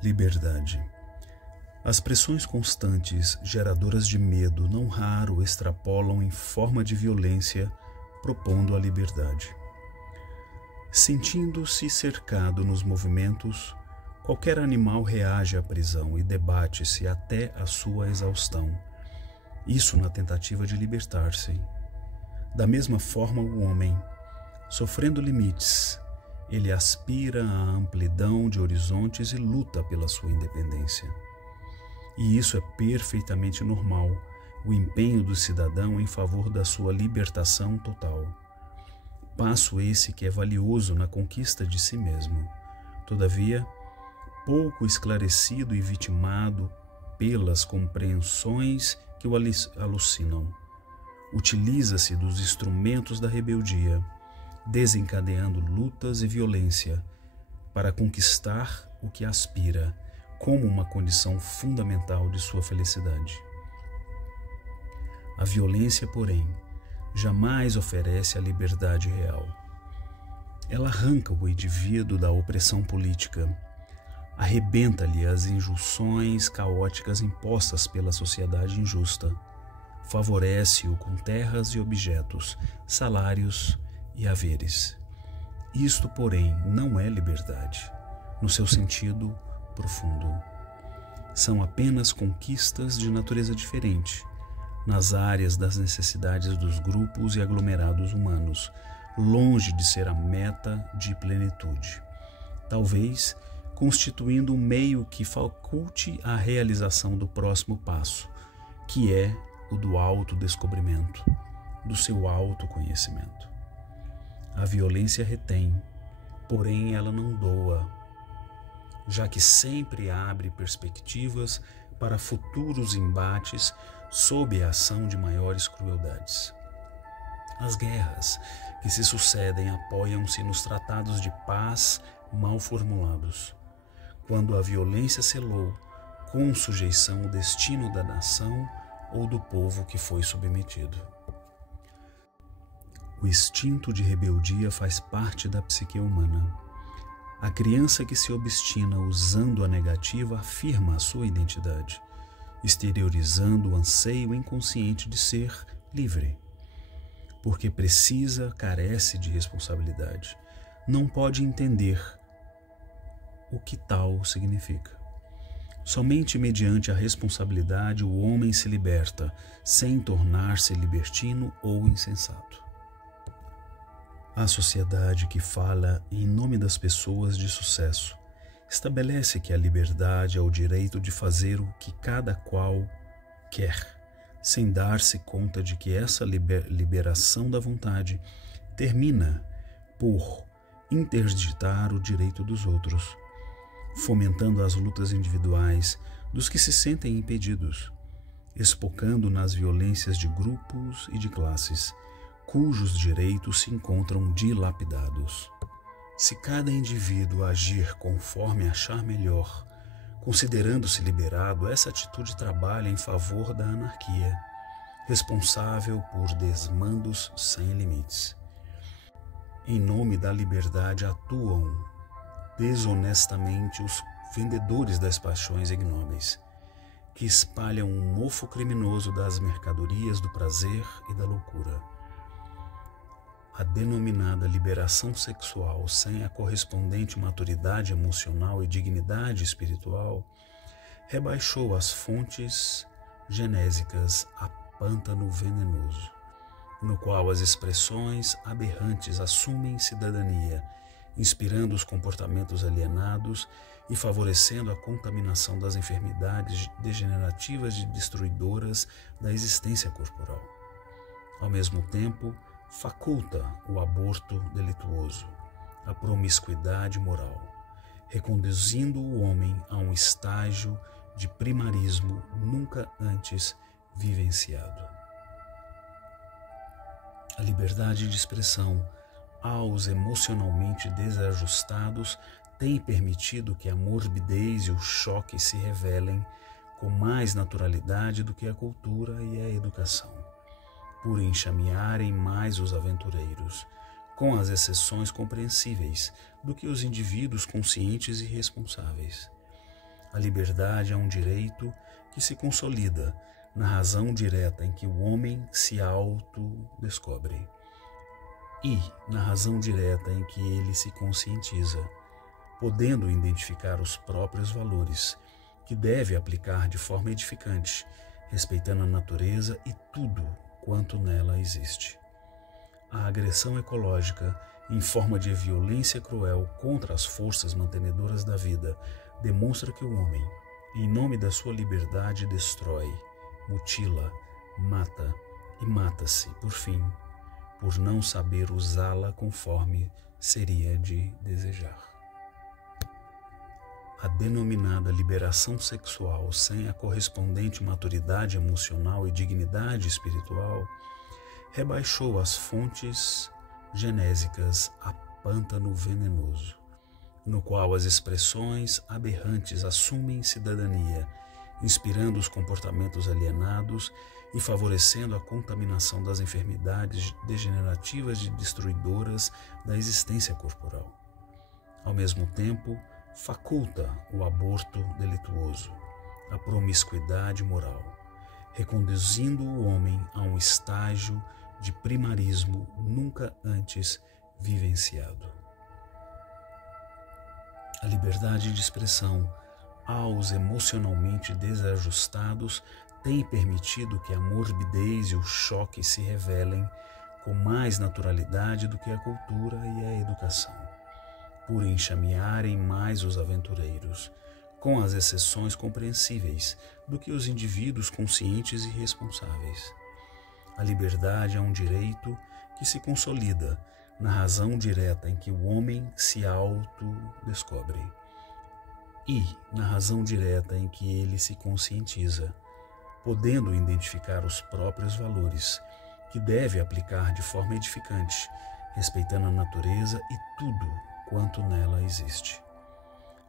Liberdade. As pressões constantes, geradoras de medo, não raro extrapolam em forma de violência, propondo a liberdade. Sentindo-se cercado nos movimentos, qualquer animal reage à prisão e debate-se até a sua exaustão. Isso na tentativa de libertar-se. Da mesma forma, o homem, sofrendo limites, ele aspira à amplidão de horizontes e luta pela sua independência. E isso é perfeitamente normal, o empenho do cidadão em favor da sua libertação total. Passo esse que é valioso na conquista de si mesmo. Todavia, pouco esclarecido e vitimado pelas compreensões que o alucinam. Utiliza-se dos instrumentos da rebeldia, desencadeando lutas e violência para conquistar o que aspira, como uma condição fundamental de sua felicidade. A violência, porém, jamais oferece a liberdade real. Ela arranca o indivíduo da opressão política, arrebenta-lhe as injunções caóticas impostas pela sociedade injusta, favorece-o com terras e objetos, salários e haveres. Isto, porém, não é liberdade, no seu sentido profundo. São apenas conquistas de natureza diferente, nas áreas das necessidades dos grupos e aglomerados humanos, longe de ser a meta de plenitude, talvez constituindo um meio que faculte a realização do próximo passo, que é o do autodescobrimento, do seu autoconhecimento. A violência retém, porém ela não doa, já que sempre abre perspectivas para futuros embates sob a ação de maiores crueldades. As guerras que se sucedem apoiam-se nos tratados de paz mal formulados, quando a violência selou com sujeição o destino da nação ou do povo que foi submetido. O instinto de rebeldia faz parte da psique humana. A criança que se obstina usando a negativa afirma a sua identidade, exteriorizando o anseio inconsciente de ser livre. Porque precisa, carece de responsabilidade. Não pode entender o que tal significa. Somente mediante a responsabilidade o homem se liberta, sem tornar-se libertino ou insensato. A sociedade que fala em nome das pessoas de sucesso estabelece que a liberdade é o direito de fazer o que cada qual quer, sem dar-se conta de que essa liberação da vontade termina por interditar o direito dos outros, fomentando as lutas individuais dos que se sentem impedidos, espocando nas violências de grupos e de classes, cujos direitos se encontram dilapidados. Se cada indivíduo agir conforme achar melhor, considerando-se liberado, essa atitude trabalha em favor da anarquia, responsável por desmandos sem limites. Em nome da liberdade atuam desonestamente os vendedores das paixões ignóbeis, que espalham um mofo criminoso das mercadorias do prazer e da loucura. A denominada liberação sexual sem a correspondente maturidade emocional e dignidade espiritual rebaixou as fontes genésicas a pântano venenoso, no qual as expressões aberrantes assumem cidadania, inspirando os comportamentos alienados e favorecendo a contaminação das enfermidades degenerativas e destruidoras da existência corporal. Ao mesmo tempo, faculta o aborto delituoso, a promiscuidade moral, reconduzindo o homem a um estágio de primarismo nunca antes vivenciado. A liberdade de expressão aos emocionalmente desajustados tem permitido que a morbidez e o choque se revelem com mais naturalidade do que a cultura e a educação, por enxamearem mais os aventureiros, com as exceções compreensíveis, do que os indivíduos conscientes e responsáveis. A liberdade é um direito que se consolida na razão direta em que o homem se autodescobre e na razão direta em que ele se conscientiza, podendo identificar os próprios valores que deve aplicar de forma edificante, respeitando a natureza e tudo quanto nela existe. A agressão ecológica, em forma de violência cruel contra as forças mantenedoras da vida, demonstra que o homem, em nome da sua liberdade, destrói, mutila, mata e mata-se, por fim, por não saber usá-la conforme seria de desejar. A denominada liberação sexual sem a correspondente maturidade emocional e dignidade espiritual rebaixou as fontes genésicas a pântano venenoso, no qual as expressões aberrantes assumem cidadania, inspirando os comportamentos alienados e favorecendo a contaminação das enfermidades degenerativas e destruidoras da existência corporal. Ao mesmo tempo, faculta o aborto delituoso, a promiscuidade moral, reconduzindo o homem a um estágio de primarismo nunca antes vivenciado. A liberdade de expressão aos emocionalmente desajustados tem permitido que a morbidez e o choque se revelem com mais naturalidade do que a cultura e a educação, por enxamearem mais os aventureiros, com as exceções compreensíveis, do que os indivíduos conscientes e responsáveis. A liberdade é um direito que se consolida na razão direta em que o homem se autodescobre e na razão direta em que ele se conscientiza, podendo identificar os próprios valores que deve aplicar de forma edificante, respeitando a natureza e tudo quanto nela existe.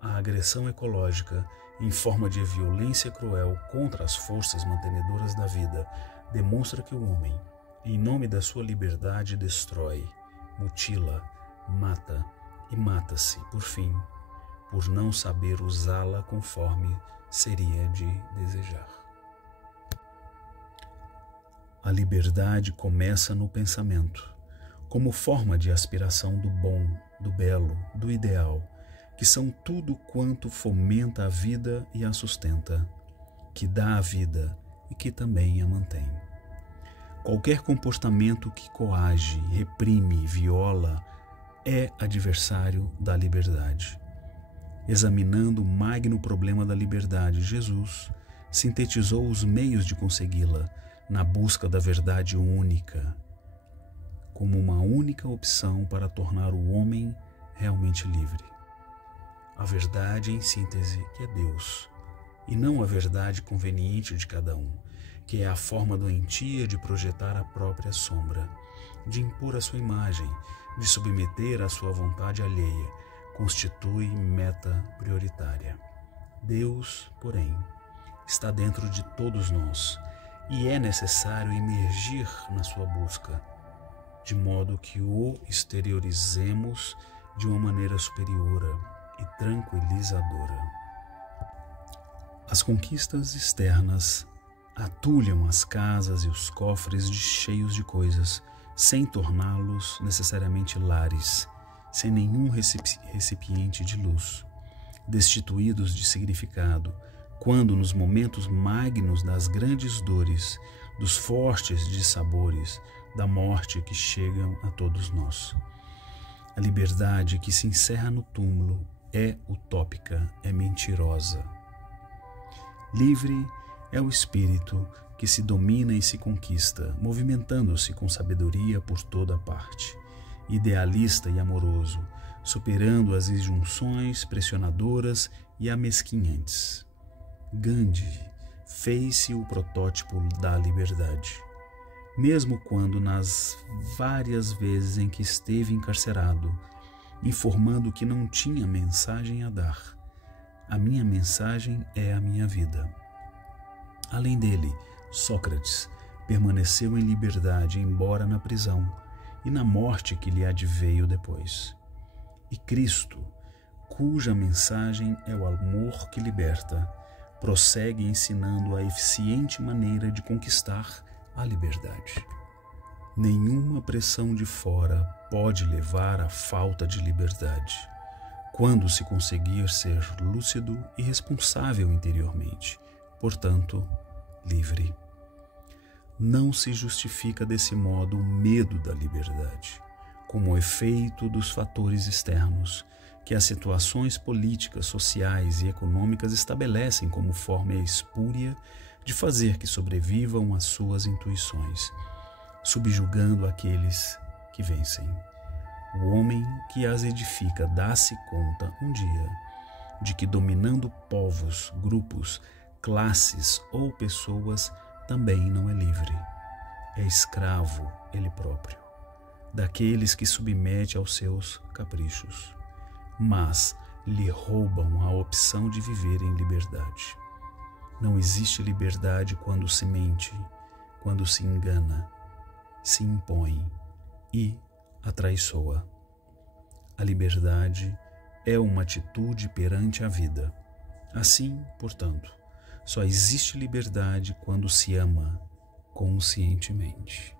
A agressão ecológica, em forma de violência cruel contra as forças mantenedoras da vida, demonstra que o homem, em nome da sua liberdade, destrói, mutila, mata e mata-se, por fim, por não saber usá-la conforme seria de desejar. A liberdade começa no pensamento, como forma de aspiração do bom, do belo, do ideal, que são tudo quanto fomenta a vida e a sustenta, que dá a vida e que também a mantém. Qualquer comportamento que coage, reprime, viola, é adversário da liberdade. Examinando o magno problema da liberdade, Jesus sintetizou os meios de consegui-la na busca da verdade única, como uma única opção para tornar o homem realmente livre. A verdade, em síntese, que é Deus, e não a verdade conveniente de cada um, que é a forma doentia de projetar a própria sombra, de impor a sua imagem, de submeter a sua vontade alheia, constitui meta prioritária. Deus, porém, está dentro de todos nós e é necessário emergir na sua busca, de modo que o exteriorizemos de uma maneira superior e tranquilizadora. As conquistas externas atulham as casas e os cofres cheios de coisas, sem torná-los necessariamente lares, sem nenhum recipiente de luz, destituídos de significado, quando nos momentos magnos das grandes dores, dos fortes dissabores, da morte que chegam a todos nós. A liberdade que se encerra no túmulo é utópica, é mentirosa. Livre é o espírito que se domina e se conquista, movimentando-se com sabedoria por toda parte, idealista e amoroso, superando as injunções pressionadoras e amesquinhantes. Gandhi fez-se o protótipo da liberdade, mesmo quando nas várias vezes em que esteve encarcerado, informando que não tinha mensagem a dar. A minha mensagem é a minha vida. Além dele, Sócrates permaneceu em liberdade, embora na prisão, e na morte que lhe adveio depois. E Cristo, cuja mensagem é o amor que liberta, prossegue ensinando a eficiente maneira de conquistar a liberdade. Nenhuma pressão de fora pode levar à falta de liberdade, quando se conseguir ser lúcido e responsável interiormente, portanto, livre. Não se justifica desse modo o medo da liberdade, como efeito dos fatores externos que as situações políticas, sociais e econômicas estabelecem como forma espúria de fazer que sobrevivam às suas intuições, subjugando aqueles que vencem. O homem que as edifica dá-se conta um dia de que dominando povos, grupos, classes ou pessoas também não é livre. É escravo ele próprio, daqueles que submete aos seus caprichos, mas lhe roubam a opção de viver em liberdade. Não existe liberdade quando se mente, quando se engana, se impõe e atraiçoa. A liberdade é uma atitude perante a vida. Assim, portanto, só existe liberdade quando se ama conscientemente.